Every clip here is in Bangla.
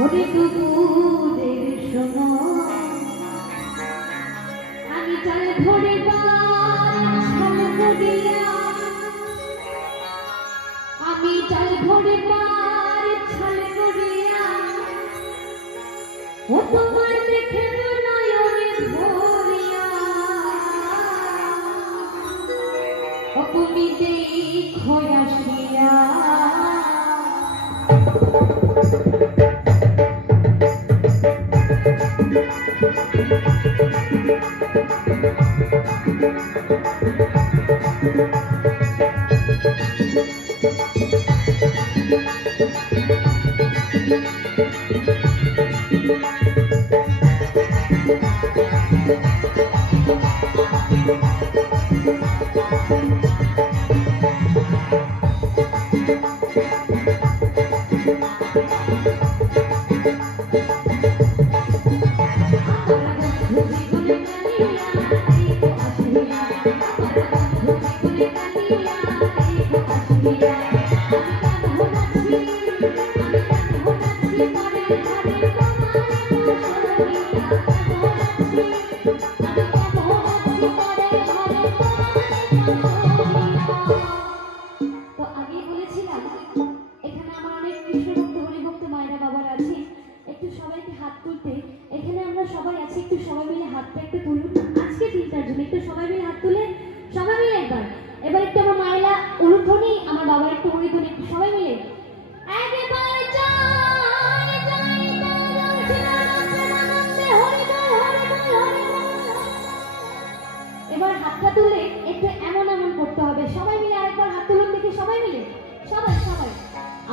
ওরে দুপুরের সময় আমি চাল ধরে ছাল করিয়া আমি চাল ধরে ছাল করিয়া ও তোমার দেখে নয়নে ভরিয়া ও তুমি দেখো আসিয়া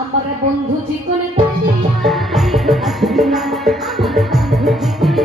আমার বন্ধু জীবনে কালিয়া আমার বন্ধু জীবনে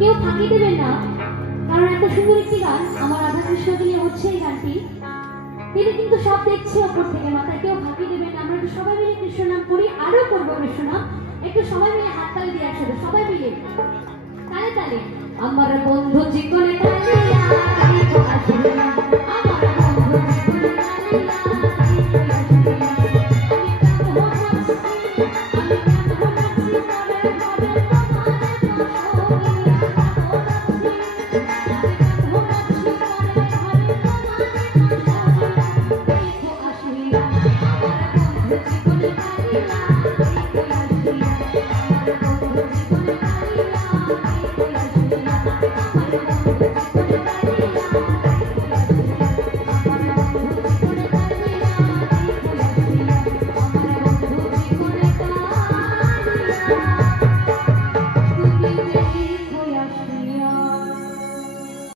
কেউ ফাঁকি দেবেন না, কারণ এত সুন্দর একটি গান আমার রাধা কৃষ্ণকে নিয়ে হচ্ছে এই গানটি। তিনি কিন্তু সব দেখছে ওপর থেকে মাথায়, কেউ ফাঁকি দেবেন না। আমরা একটু সবাই মিলে কৃষ্ণ নাম করি, আরো করবো কৃষ্ণ নাম। একটু সবাই মিলে হাততালি দিয়ে একসাথে সবাই মিলে তালে তালে। আমার বন্ধু জীবনে তালে